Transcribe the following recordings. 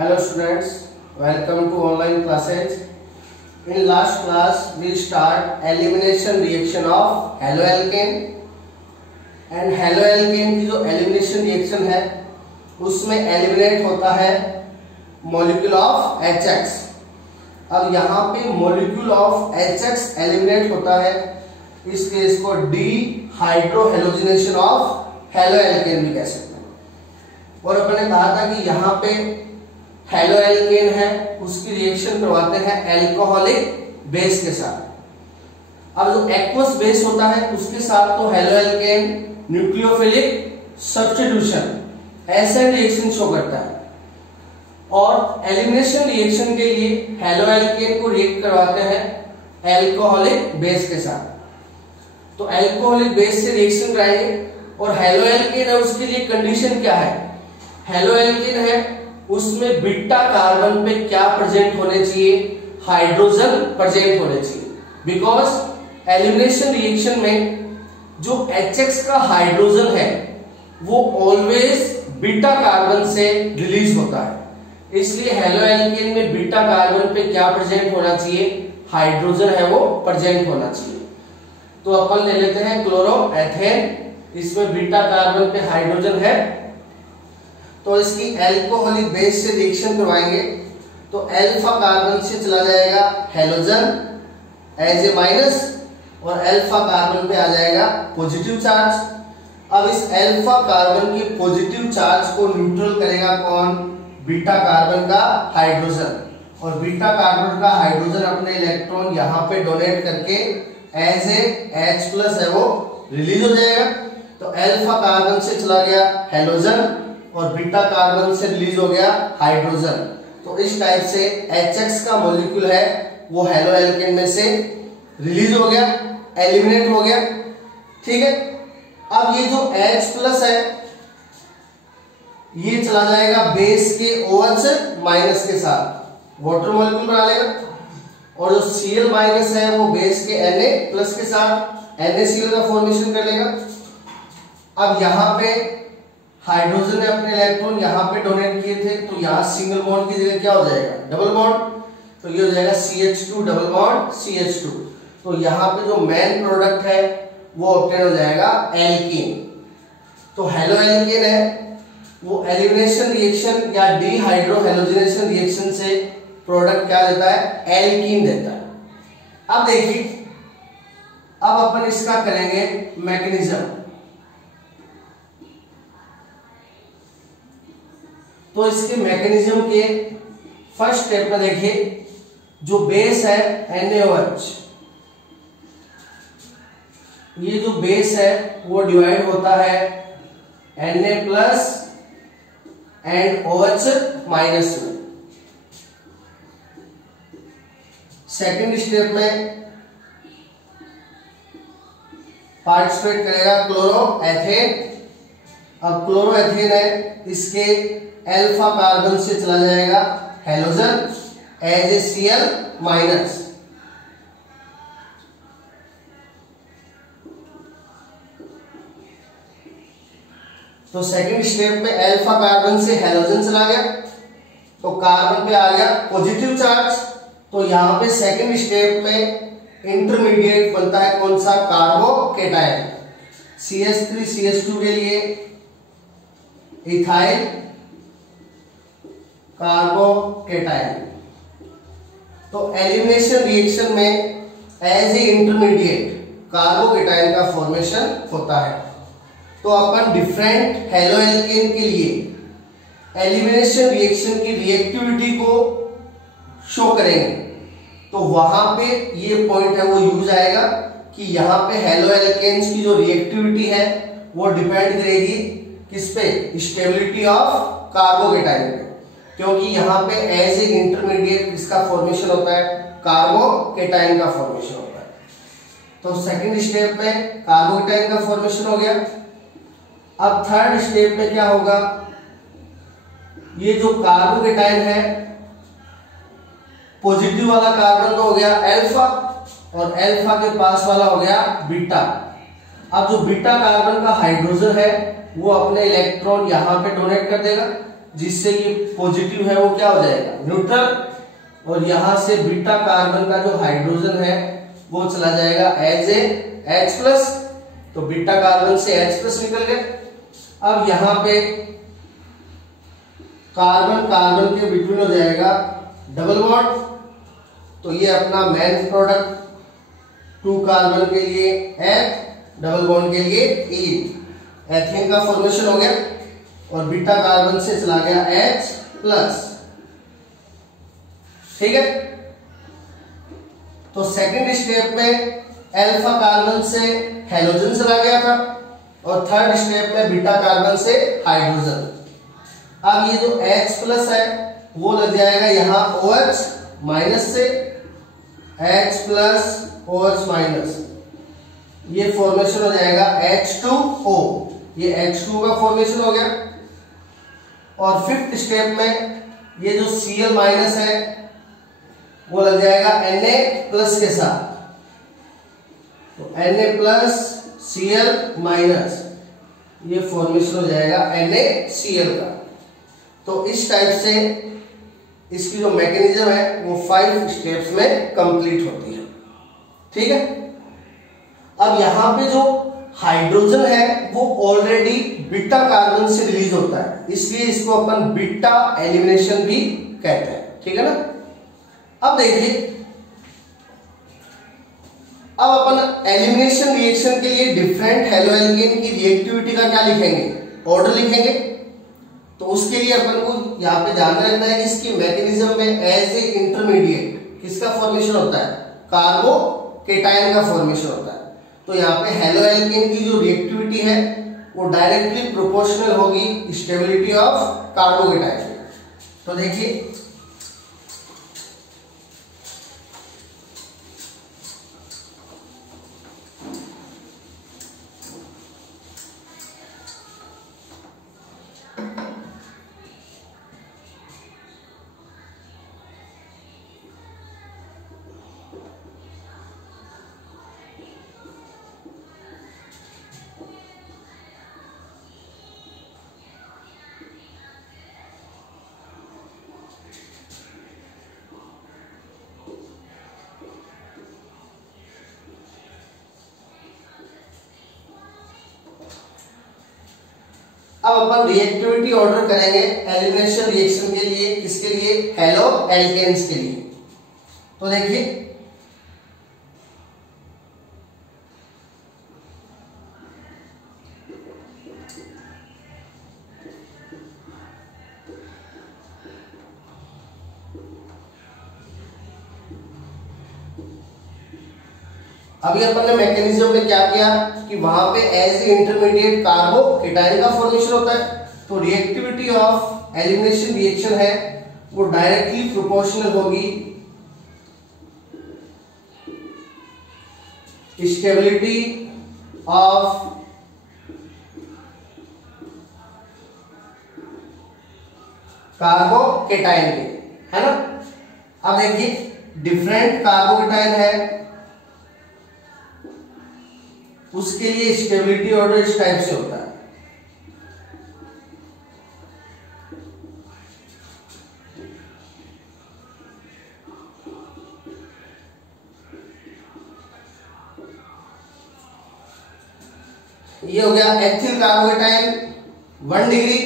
Hello students, welcome to online classes. In last class we start elimination reaction of haloalkane and haloalkane की जो elimination reaction है उसमें eliminate होता है molecule of HX। अब यहाँ पे molecule of HX eliminate होता है, इस केस को dehydrohalogenation of haloalkane भी कह सकते हैं। और अपन ने कहा था कि यहाँ पे हेलोएल्केन है उसकी रिएक्शन करवाते हैं एल्कोहलिक बेस के साथ। अब जो एक्वस बेस होता है उसके साथ तो हेलोएल्केन न्यूक्लियोफिलिक सब्स्टिट्यूशन ऐसा रिएक्शन शो करता है, और एलिमिनेशन रिएक्शन के लिए हेलोएल्केन को रिएक्ट करवाते हैं एल्कोहलिक बेस के साथ। तो एल्कोहलिक बेस से रिएक्शन कराएंगे, और हेलोएल्केन है उसके लिए कंडीशन क्या है, हेलोएल्केन है उसमें बीटा कार्बन पे क्या प्रेजेंट होने चाहिए, हाइड्रोजन प्रेजेंट होने चाहिए। बिकॉज एलिमिनेशन रिएक्शन में जो HX का हाइड्रोजन है वो ऑलवेज बीटा कार्बन से रिलीज होता है, इसलिए हेलोएल्केन में बीटा कार्बन पे क्या प्रेजेंट होना चाहिए, हाइड्रोजन है वो प्रेजेंट होना चाहिए। तो अपन ले लेते हैं क्लोरोएथेन, इसमें बीटा कार्बन पे हाइड्रोजन है, तो इसकी एल्कोहलिक बेस से रिएक्शन करवाएंगे तो अल्फा कार्बन से चला जाएगा हेलोजन एज ए माइनस, और अल्फा कार्बन पे आ जाएगा पॉजिटिव चार्ज। अब इस अल्फा कार्बन के पॉजिटिव चार्ज को न्यूट्रल करेगा कौन, बीटा कार्बन का हाइड्रोजन, और बीटा कार्बन का हाइड्रोजन अपने इलेक्ट्रॉन यहाँ पे डोनेट करके एज ए H+ है वो रिलीज हो जाएगा। तो अल्फा कार्बन से चला गया हेलोजन और बीटा कार्बन से रिलीज हो गया हाइड्रोजन। तो इस टाइप से HX का मॉलिक्यूल है वो हेलोएल्केन में से रिलीज हो गया, एलिमिनेट हो गया। ठीक है, अब ये जो H+ है ये चला जाएगा बेस के OH- के साथ, वाटर मॉलिक्यूल बना लेगा, और जो Cl- है वो बेस के Na+ के साथ NaCl का फॉर्मेशन कर लेगा। अब यहाँ पे हाइड्रोजन ने अपने इलेक्ट्रॉन यहाँ पे डोनेट किए थे, तो यहाँ सिंगल बॉन्ड की जगह क्या हो जाएगा, डबल बॉन्ड, तो ये हो जाएगा CH2 डबल बॉन्ड CH2। तो यहाँ पे जो मेन प्रोडक्ट है वो ऑब्टेन हो जाएगा एल्कीन। तो हेलोएल्केन है वो एलिमिनेशन रिएक्शन या डीहाइड्रोहेलोजिनेशन रिएक्शन से प्रोडक्ट क्या देता है, एल्कीन देता है। अब देखिए, अब अपन इसका करेंगे मैकेनिज्म। तो इसके मैकेनिज्म के फर्स्ट स्टेप में देखिए, जो बेस है NaOH, ये जो बेस है वो डिवाइड होता है Na+ एंड OH- में। सेकंड स्टेप में पार्टिसिपेट करेगा क्लोरोएथेन। अब क्लोरोएथेन है इसके अल्फा कार्बन से चला जाएगा हेलोजन एज ए Cl-। तो सेकंड स्टेप में अल्फा कार्बन से हेलोजन चला गया, तो कार्बन पे आ गया पॉजिटिव चार्ज। तो यहां पे सेकंड स्टेप में इंटरमीडिएट बनता है कौन सा, कार्बोकेटायन। CH3 CH2 के लिए इथाइल कार्बोकेटायन। तो एलिमिनेशन रिएक्शन में एज ए इंटरमीडिएट कार्बोकेटायन का फॉर्मेशन होता है। तो अपन डिफरेंट हेलोएल्केन के लिए एलिमिनेशन रिएक्शन की रिएक्टिविटी को शो करेंगे, तो वहां पे ये पॉइंट है वो यूज आएगा कि यहाँ पे हेलोएल्केन्स की जो रिएक्टिविटी है वो डिपेंड करेगी किस पे, स्टेबिलिटी ऑफ कार्बोकेटायन पे, क्योंकि यहाँ पे एज ए इंटरमीडिएट इसका फॉर्मेशन होता है, कार्बोकेटायन का फॉर्मेशन होता है। तो सेकंड स्टेप में कार्बोकेटायन का फॉर्मेशन हो गया। अब थर्ड स्टेप में क्या होगा, ये जो कार्बोकेटायन है पॉजिटिव वाला कार्बन तो हो गया अल्फा, और अल्फा के पास वाला हो गया बीटा। अब जो बीटा कार्बन का हाइड्रोजन है वो अपने इलेक्ट्रॉन यहां पे डोनेट कर देगा, जिससे ये पॉजिटिव है वो क्या हो जाएगा, न्यूट्रल। और यहां से बीटा कार्बन का जो हाइड्रोजन है वो चला जाएगा एज ए H+, तो बीटा कार्बन से H+ निकल गया। अब यहां पे कार्बन कार्बन के बिटवीन हो जाएगा डबल बॉन्ड, तो ये अपना मेन प्रोडक्ट 2 कार्बन के लिए H, डबल बॉन्ड के लिए E, एथेन का फॉर्मेशन हो गया। और बीटा कार्बन से चला गया H+, ठीक है। तो सेकंड स्टेप में अल्फा कार्बन से हेलोजन चला गया था और थर्ड स्टेप में बीटा कार्बन से हाइड्रोजन। अब ये जो H+ है वो लग जाएगा यहां OH माइनस से, H+ OH-, ये फॉर्मेशन हो जाएगा H2O, ये H2 का फॉर्मेशन हो गया। और फिफ्थ स्टेप में ये जो Cl- है वो लग जाएगा Na+ के साथ, तो Na+ Cl-, ये फॉर्मेशन हो जाएगा NaCl का। तो इस टाइप से इसकी जो मैकेनिज्म है वो 5 स्टेप्स में कंप्लीट होती है, ठीक है। अब यहां पे जो हाइड्रोजन है वो ऑलरेडी बीटा कार्बन से रिलीज होता है, इसलिए इसको अपन बीटा एलिमिनेशन भी कहते हैं, ठीक है ना। अब देखिए, अब अपन एलिमिनेशन रिएक्शन के लिए डिफरेंट हेलो एल्केन की रिएक्टिविटी का क्या लिखेंगे, ऑर्डर लिखेंगे। तो उसके लिए अपन को यहाँ पे ध्यान रखना है कि इसकी मैकेनिज्म में एज ए इंटरमीडिएट किसका फॉर्मेशन होता है, कार्बोकेटाइन का फॉर्मेशन होता है। तो यहाँ पे हेलो एल्केन की जो रिएक्टिविटी है वो डायरेक्टली प्रोपोर्शनल होगी स्टेबिलिटी ऑफ कार्बोकेटाइन। तो देखिए, अब अपन रिएक्टिविटी ऑर्डर करेंगे एलिमिनेशन रिएक्शन के लिए, किसके लिए, हेलो एल्केन्स के लिए। तो देखिए, अभी अपन ने मैकेनिज्म में क्या किया कि वहां पे एज ए इंटरमीडिएट कार्बोकेटाइन का फॉर्मेशन होता है। तो रिएक्टिविटी ऑफ एलिमिनेशन रिएक्शन है वो डायरेक्टली प्रोपोर्शनल होगी स्टेबिलिटी ऑफ कार्बोकेटाइन के, है ना। अब देखिए, डिफरेंट कार्बोकेटाइन है, उसके लिए स्टेबिलिटी ऑर्डर इस टाइप से होता है। ये हो गया एथिल कार्बोकेटाइन 1 डिग्री,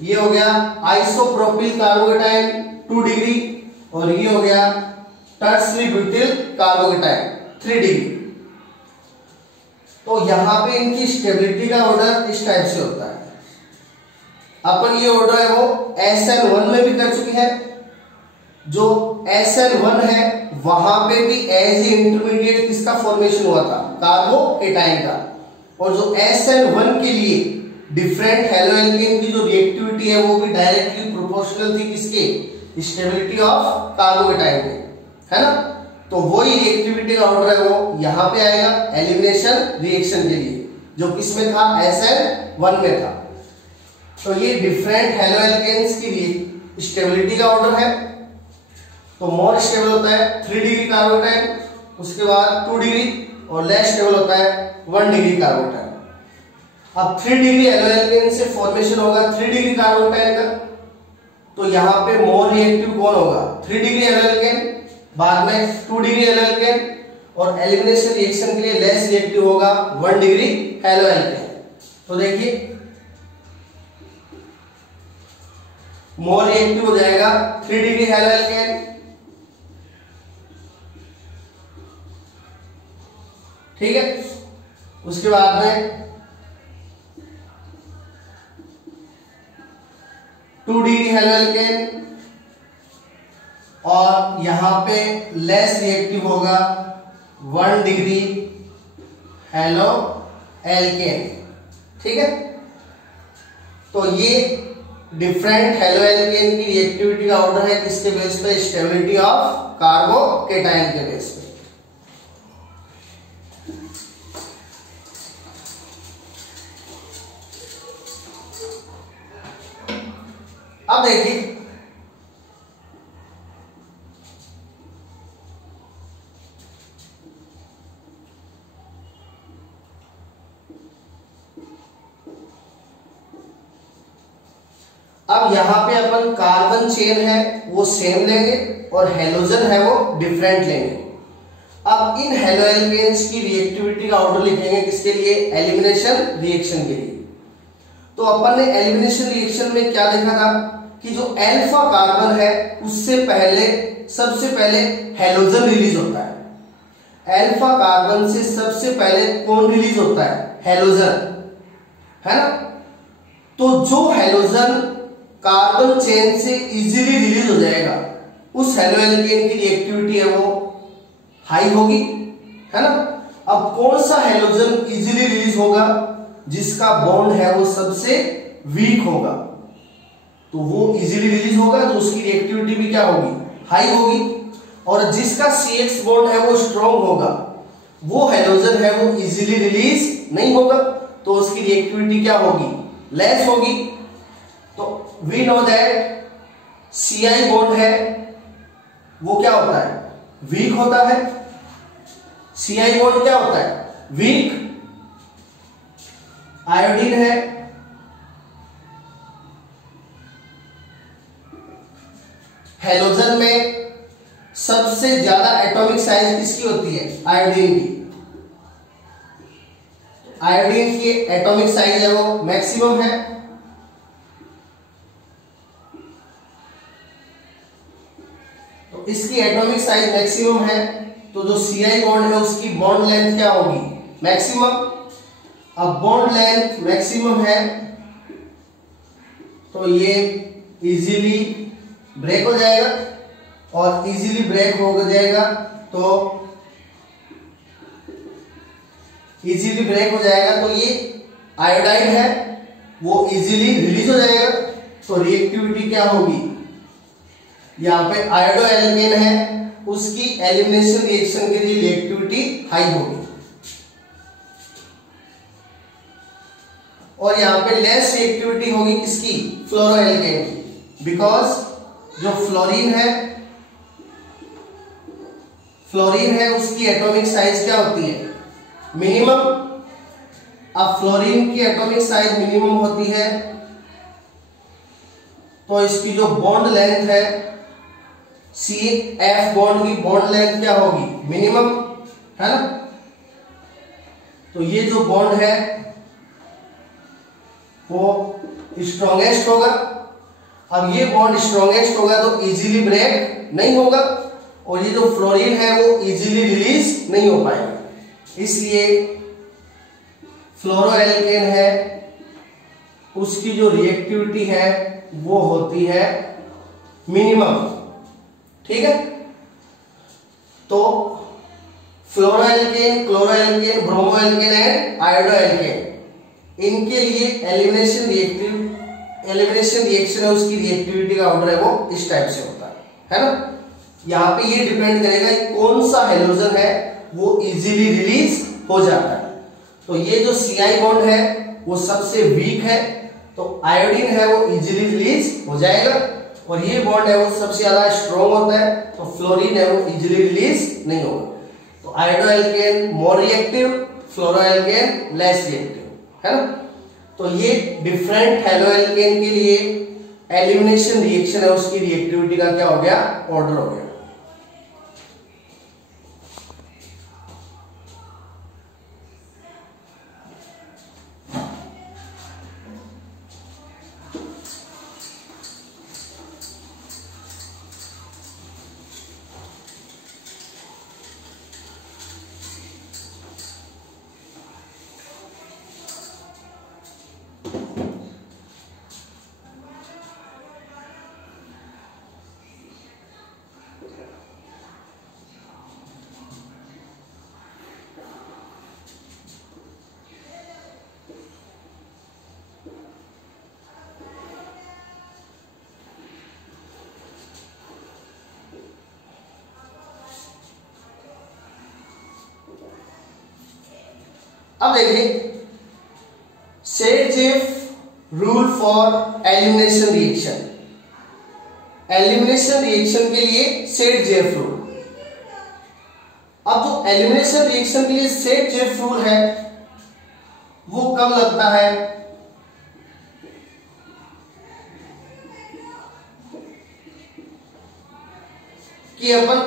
ये हो गया आइसोप्रोपिल कार्बोकेटाइन 2 डिग्री, और ये हो गया टर्सरी ब्यूटिल कार्बोकेटाइन 3 डिग्री। तो यहां पे इनकी स्टेबिलिटी का ऑर्डर इस टाइप से होता है। अपन ये ऑर्डर है वो SN1 में भी कर चुके हैं। जो SN1 है वहां पे भी एज ए इंटरमीडिएट किसका फॉर्मेशन हुआ था, कार्बोकेटाइन का। और जो SN1 के लिए डिफरेंट हेलो एल्केन की जो रिएक्टिविटी है वो भी डायरेक्टली प्रोपोर्शनल थी किसके, स्टेबिलिटी ऑफ कार्बोकेटाइन के, है ना। तो वही रिएक्टिविटी का ऑर्डर है वो यहां पे आएगा एलिमिनेशन रिएक्शन के लिए, जो किसमें था, SN1 में था। तो ये डिफरेंट हेलो एल्केन्स की स्टेबिलिटी का ऑर्डर है। तो मोर स्टेबल होता है 3 डिग्री कार्बोकेटाइन, उसके बाद 2 डिग्री, और लेस स्टेबल होता है 1 डिग्री कार्बोकेटाइन। अब 3 डिग्री हेलो एल्केन से फॉर्मेशन होगा 3 डिग्री कार्बोकेटाइन का, तो यहाँ पे मोर रिएक्टिव कौन होगा? 3 डिग्री एल्केन, बाद में 2 डिग्री एल्केन, और एलिमिनेशन रिएक्शन के लिए लेस रिएक्टिव होगा 1 डिग्री हेलो एल्केन। तो देखिए मोर रिएक्टिव हो जाएगा 3 डिग्री हेलो एल्केन, ठीक है। उसके बाद में 2 डिग्री हेलो एल्केन, और यहां पे लेस रिएक्टिव होगा 1 डिग्री हेलो एल्केन, ठीक है। तो ये डिफरेंट हेलो एल्केन की रिएक्टिविटी का ऑर्डर है किसके बेस पे? स्टेबिलिटी ऑफ कार्बोकेटाइन के बेस पे। अब देखिए अब यहां पे अपन कार्बन चेन है वो सेम लेंगे और हेलोजन है वो डिफरेंट लेंगे। अब इन हेलो एल्केन्स की रिएक्टिविटी का ऑर्डर लिखेंगे किसके लिए? एलिमिनेशन रिएक्शन के लिए। तो अपन ने एलिमिनेशन रिएक्शन में क्या देखा था कि जो अल्फा कार्बन है उससे पहले सबसे पहले हेलोजन रिलीज होता है। अल्फा कार्बन से सबसे पहले कौन रिलीज होता है? हेलोजन, है ना। तो जो हेलोजन कार्बन चेन से इजीली रिलीज हो जाएगा उस हेलो एल्केन की रिएक्टिविटी है वो हाई होगी, है ना। अब कौन सा हेलोजन इजीली रिलीज होगा? जिसका बॉन्ड है वो सबसे वीक होगा, तो वो इजीली रिलीज होगा तो उसकी रिएक्टिविटी भी क्या होगी? हाई होगी। और जिसका CH बॉन्ड है वो स्ट्रॉन्ग होगा, वो हेलोजन है वो इजीली रिलीज नहीं होगा, तो उसकी रिएक्टिविटी क्या होगी? लेस होगी। तो we know that Ci bond है वो क्या होता है? वीक होता है। Ci बॉन्ड क्या होता है? वीक। आयोडीन है हेलोजन में सबसे ज्यादा एटॉमिक साइज किसकी होती है? आयोडीन की। आयोडीन की एटॉमिक साइज है वो मैक्सिमम है। तो इसकी एटॉमिक साइज मैक्सिमम है, तो जो Ci बॉन्ड है उसकी बॉन्ड लेंथ क्या होगी? मैक्सिमम। अब बॉन्ड लेंथ मैक्सिमम है तो ये इजीली ब्रेक हो जाएगा, और इजीली ब्रेक हो जाएगा तो इजीली ब्रेक हो जाएगा तो ये आयोडाइड है वो इजीली रिलीज हो जाएगा। तो रिएक्टिविटी क्या होगी? यहाँ पे आयोडो एल्केन है उसकी एलिमिनेशन रिएक्शन के लिए रिएक्टिविटी हाई होगी, और यहाँ पे लेस रिएक्टिविटी होगी किसकी? फ्लोरो एल्केन की। बिकॉज जो फ्लोरीन है उसकी एटॉमिक साइज क्या होती है? मिनिमम। अब फ्लोरीन की एटॉमिक साइज मिनिमम होती है तो इसकी जो बॉन्ड लेंथ है CF बॉन्ड की बॉन्ड लेंथ क्या होगी? मिनिमम, है ना। तो ये जो बॉन्ड है वो स्ट्रॉन्गेस्ट होगा। अब ये बॉन्ड स्ट्रॉन्गेस्ट होगा तो इजीली ब्रेक नहीं होगा, और ये जो फ्लोरीन है वो इजीली रिलीज नहीं हो पाएगा। इसलिए फ्लोरो एल्केन है उसकी जो रिएक्टिविटी है वो होती है मिनिमम, ठीक है। तो fluoro alkane, chloro alkane, bromo alkane and iodo alkane, इनके लिए एलिमिनेशन रिएक्शन है उसकी रिएक्टिविटी का ऑर्डर है वो इस टाइप से होता है ना। यहाँ पे ये डिपेंड करेगा कौन सा हेलोजन है वो इजीली रिलीज हो जाता है। तो ये जो Ci बॉन्ड है वो सबसे वीक है, तो आयोडीन है वो इजीली रिलीज हो जाएगा, और ये बॉन्ड है वो सबसे ज्यादा स्ट्रॉन्ग होता है, तो फ्लोरीन है वो इजीली रिलीज नहीं होगा। तो आयोडो एल्केन मोर रिएक्टिव, फ्लोरो एल्केन लेस रिएक्टिव, है ना। तो ये डिफरेंट हेलो एल्केन के लिए एलिमिनेशन रिएक्शन है उसकी रिएक्टिविटी का क्या हो गया, ऑर्डर हो गया। अब देखिए set-Jeff rule for elimination reaction. Elimination reaction के लिए सेट-जेफ रूल। अब जो एलिमिनेशन रिएक्शन के लिए सेट-जेफ रूल है वो कब लगता है, कि अपन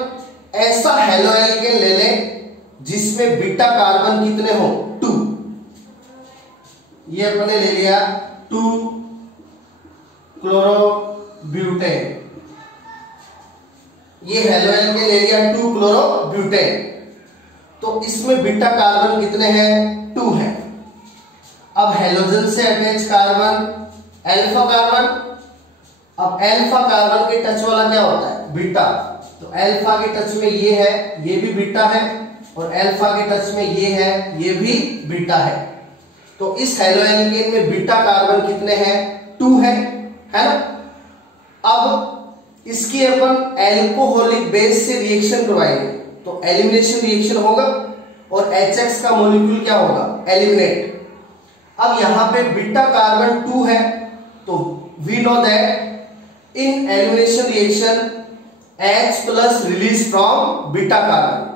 ऐसा हेलो एल्केन ले लें जिसमें बीटा कार्बन कितने हो, 2। ये अपने ले लिया 2 क्लोरोब्यूटेन, ये हेलो एल्केन ले लिया 2 क्लोरोब्यूटेन। तो इसमें बीटा कार्बन कितने हैं, 2 है। अब हेलोजन से अटैच कार्बन अल्फा कार्बन। अब अल्फा कार्बन के टच वाला क्या होता है, बीटा। तो अल्फा के टच में ये है, ये भी बीटा है, और अल्फा के टच में ये है, ये भी बीटा है। तो इस हेलो एल्केन में बीटा कार्बन कितने हैं, 2 है ना। अब इसकी अपन एल्कोहलिक बेस से रिएक्शन करवाएंगे तो एलिमिनेशन रिएक्शन होगा और HX का मॉलिक्यूल क्या होगा, एलिमिनेट। अब यहां पे बीटा कार्बन 2 है, तो we know that in elimination reaction H plus release from beta carbon.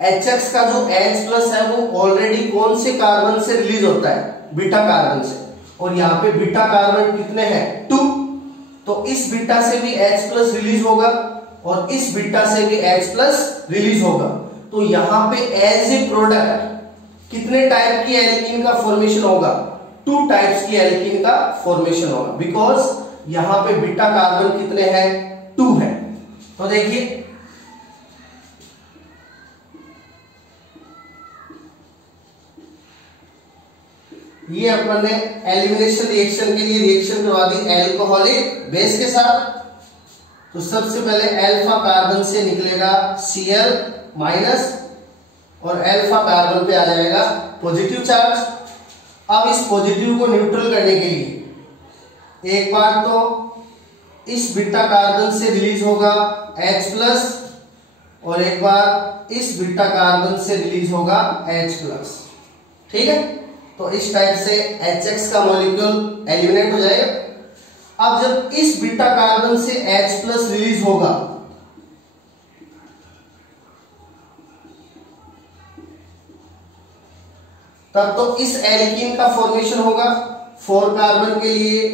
HX का जो H प्लस है वो ऑलरेडी कौन से कार्बन से रिलीज होता है, बीटा कार्बन से, और यहाँ पे बीटा कार्बन कितने हैं, 2। तो इस बीटा से भी H प्लस रिलीज होगा और इस बीटा से भी H प्लस रिलीज होगा। तो यहाँ पे एज ए प्रोडक्ट कितने टाइप की एल्कीन का फॉर्मेशन होगा, 2 टाइप्स की एल्कीन का फॉर्मेशन होगा, बिकॉज यहाँ पे बीटा कार्बन कितने हैं, 2 है। तो देखिए ये अपन ने एलिमिनेशन रिएक्शन के लिए रिएक्शन करवा दी एल्कोहलिक बेस के साथ। तो सबसे पहले अल्फा कार्बन से निकलेगा Cl माइनस और अल्फा कार्बन पे आ जाएगा पॉजिटिव चार्ज। अब इस पॉजिटिव को न्यूट्रल करने के लिए एक बार तो इस बीटा कार्बन से रिलीज होगा H प्लस और एक बार इस बीटा कार्बन से रिलीज होगा H प्लस, ठीक है। तो इस टाइप से HX का मॉलिक्यूल एलिमिनेट हो जाएगा। अब जब इस बीटा कार्बन से H प्लस रिलीज होगा तब तो इस एल्कीन का फॉर्मेशन होगा। 4 कार्बन के लिए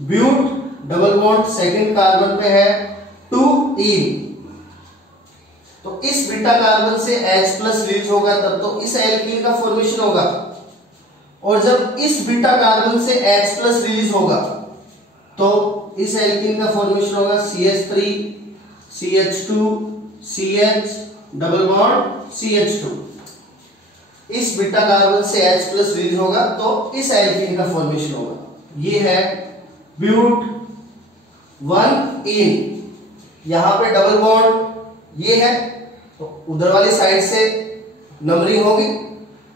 but double bond second carbon पे है 2 ईन। तो इस बीटा कार्बन से H प्लस रिलीज होगा तब तो इस एल्कीन का फॉर्मेशन होगा। और जब इस बीटा कार्बन से H प्लस रिलीज होगा तो इस एल्कीन का फॉर्मेशन होगा CH3 CH2 CH double bond CH2। इस बीटा कार्बन से H प्लस रिलीज होगा तो इस एल्कीन का फॉर्मेशन होगा। ये है ब्यूट 1 इन, यहां पे डबल बॉन्ड ये है, तो उधर वाली साइड से नंबरिंग होगी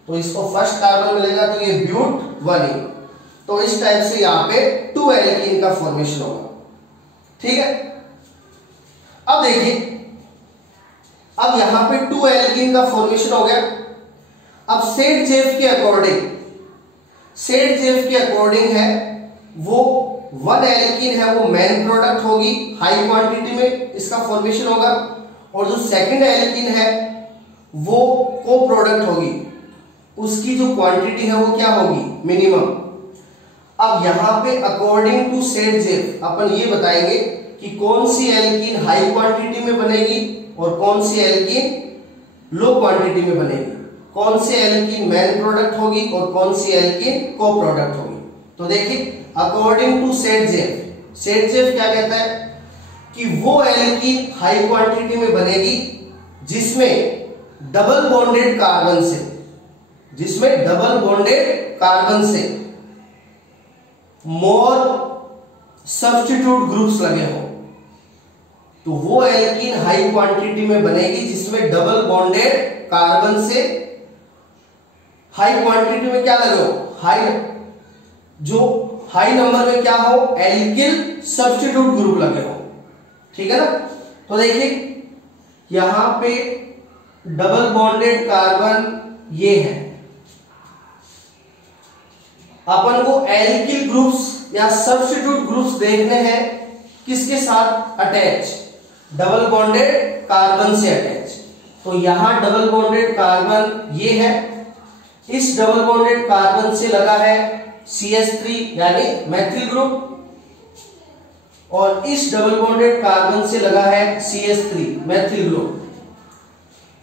तो इसको फर्स्ट कार्बन मिलेगा तो ये ब्यूट 1 इन। तो इस टाइप से यहाँ पे 2 एल्कीन का फॉर्मेशन होगा, ठीक है। अब देखिए, अब यहां पे 2 एल्कीन का फॉर्मेशन हो गया। अब सेट-जेफ के अकॉर्डिंग है वो 1 एल्कीन है वो मेन प्रोडक्ट होगी, हाई क्वांटिटी में इसका फॉर्मेशन होगा, और जो सेकंड एल्कीन है वो को प्रोडक्ट होगी, उसकी जो क्वांटिटी है वो क्या होगी, मिनिमम। अब यहाँ पे अकॉर्डिंग टू सेट अपन ये बताएंगे कि कौन सी एल्कीन हाई क्वांटिटी में बनेगी और कौन सी एल्कीन लो क्वांटिटी में बनेगी, कौन सी एल्कीन मेन प्रोडक्ट होगी और कौन सी एल्कीन को प्रोडक्ट होगी। तो देखिए अकॉर्डिंग टू सेट क्या कहता है कि वो एल्कीन हाई क्वांटिटी में बनेगी जिसमें डबल बॉन्डेड कार्बन से मोर सब्स्टिट्यूट ग्रुप्स लगे हो। तो वो एल्कीन हाई क्वांटिटी में बनेगी जिसमें डबल बॉन्डेड कार्बन से हाई क्वांटिटी में क्या लगे हो, हाई नंबर में क्या हो, एल्किल सब्स्टिट्यूट ग्रुप लगे हो। ठीक है ना। तो देखिए यहां पे डबल बॉन्डेड कार्बन ये है, अपन को एल्किल ग्रुप्स या सब्स्टिट्यूट ग्रुप्स देखने हैं किसके साथ अटैच, डबल बॉन्डेड कार्बन से अटैच। तो यहां डबल बॉन्डेड कार्बन ये है, इस डबल बॉन्डेड कार्बन से लगा है CH3 यानी मैथिल ग्रुप और इस डबल बॉन्डेड कार्बन से लगा है CH3 मैथिल ग्रुप।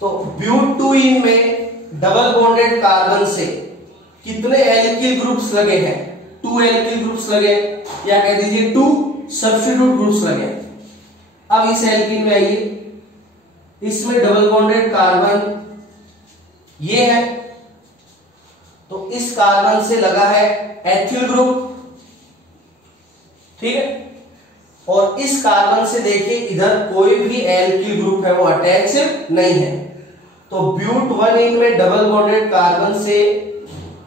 तो ब्यूटीन में डबल बॉन्डेड कार्बन से कितने एल्किल ग्रुप्स लगे हैं, 2 एल्किल ग्रुप्स लगे या कह दीजिए 2 सब्स्टिट्यूट ग्रुप्स लगे। अब इस एल्कीन में आइए, इसमें डबल बॉन्डेड कार्बन ये है, तो इस कार्बन से लगा है एथिल ग्रुप। ठीक है। और इस कार्बन से देखिए इधर कोई भी एल्किल ग्रुप है वो अटैच नहीं है। तो ब्यूट 1 में डबल बॉन्डेड कार्बन से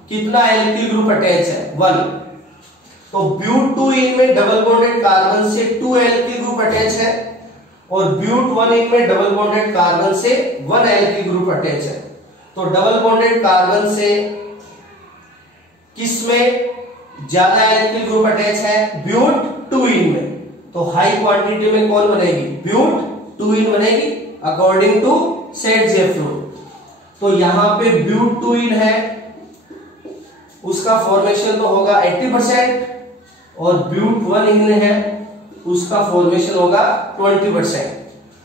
कितना एल्किल ग्रुप अटैच है, 1। तो ब्यूट 2 में डबल बॉन्डेड कार्बन से 2 एल्किल ग्रुप अटैच है और ब्यूट 1 में डबल बॉन्डेड कार्बन से 1 एल्किल ग्रुप अटैच है। तो डबल बॉन्डेड कार्बन से किसमें ज्यादा एल्किल ग्रुप अटैच है, ब्यूट 2 में। तो हाई क्वांटिटी में कौन बनेगी, ब्यूट 2 बनेगी अकॉर्डिंग टू सेट रूल। तो यहां पे ब्यूट 2 है, उसका फॉर्मेशन तो होगा 80% और ब्यूट 1 है, उसका फॉर्मेशन होगा 20%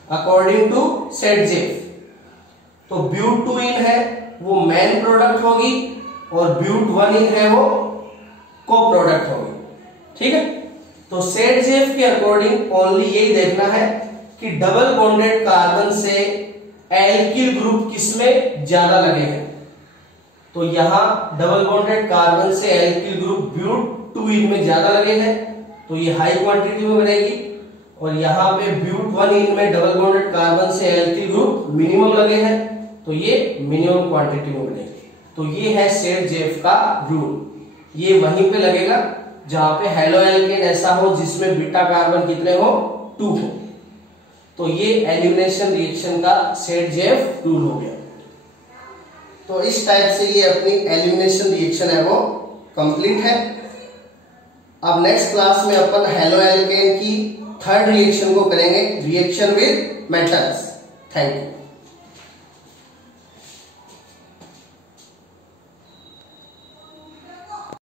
अकॉर्डिंग टू सेट। तो ब्यूट 2 है वो मेन प्रोडक्ट होगी और ब्यूट 1 है वो को प्रोडक्ट होगी। ठीक है। तो सेट के अकॉर्डिंग ओनली यही देखना है कि डबल बॉन्डेड कार्बन से एल्किल ग्रुप किसमें ज्यादा लगे हैं। तो यहां डबल बॉन्डेड कार्बन से एल्किल ग्रुप ब्यूट 2 में ज्यादा लगे हैं, तो ये हाई क्वांटिटी में बनेगी। और यहां पे ब्यूट 1 में डबल बॉन्डेड कार्बन से एल्किल ग्रुप मिनिमम लगे हैं, तो ये मिनिमम क्वांटिटी में बनेगी। तो ये है सेट का रूल, ये वहीं पे लगेगा जहां पे हेलो एल्केन ऐसा हो जिसमें बीटा कार्बन कितने हो, 2 हो। तो ये एलिमिनेशन रिएक्शन का सेट रूल हो गया। तो इस टाइप से ये अपनी एलिमिनेशन रिएक्शन है वो कंप्लीट है। अब नेक्स्ट क्लास में अपन हेलो एल्केन की थर्ड रिएक्शन को करेंगे, reaction with metals. Thank you.